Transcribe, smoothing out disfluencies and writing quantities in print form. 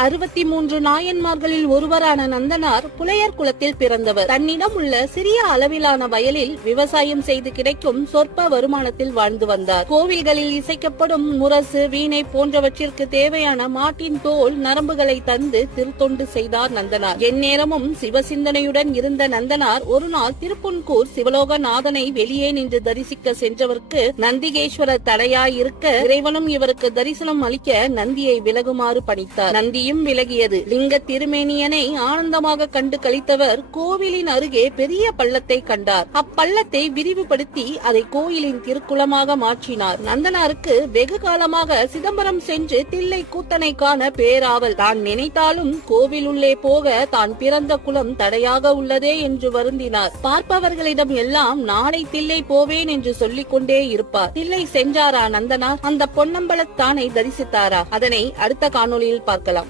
63 நாயன்மார்களில் ஒருவரான நந்தனார் புலையர் குலத்தில் பிறந்தவர். தன்னிடம் உள்ள சிறிய அளவிலான வயலில் விவசாயம் செய்து கிடைக்கும் சொற்ப வருமானத்தில் வாழ்ந்து வந்தார். கோவில்களில் இசைக்கப்படும் முரசு, வீணை போன்றவற்றிற்கு தேவையான மாட்டின் தோல் நரம்புகளை தந்து திருத்தொண்டு செய்தார் நந்தனார். எந்நேரமும் சிவசிந்தனையுடன் இருந்த நந்தனார் ஒரு நாள் திருப்புன்கூர் சிவலோகநாதனை வெளியே நின்று தரிசிக்க சென்றவருக்கு நந்திகேஸ்வரர் தடையாயிருக்க இறைவனும் இவருக்கு தரிசனம் அளிக்க நந்தியை விலகுமாறு பணித்தார். நந்தியும் விலகியது. லிங்க திருமேனியனை ஆனந்தமாக கண்டு கழித்தவர் கோவிலின் அருகே பெரிய பள்ளத்தை கண்டார். அப்பள்ளத்தை விரிவுபடுத்தி அதை கோயிலின் திருக்குளமாக மாற்றினார். நந்தனாருக்கு வெகு காலமாக சிதம்பரம் சென்று தில்லை கூத்தனை காண பேராவல். தான் நினைத்தாலும் கோவில் உள்ளே போக தான் பிறந்த குலம் தடையாக உள்ளதே என்று வருந்தினார். பார்ப்பவர்களிடம் எல்லாம் நாளை தில்லை போவேன் என்று சொல்லிக் கொண்டே இருப்பார். தில்லை சென்றாரா நந்தனார்? அந்த பொன்னம்பலத்தானை தரிசித்தாரா? அதனை அடுத்த காணொளியில் பார்க்கலாம்.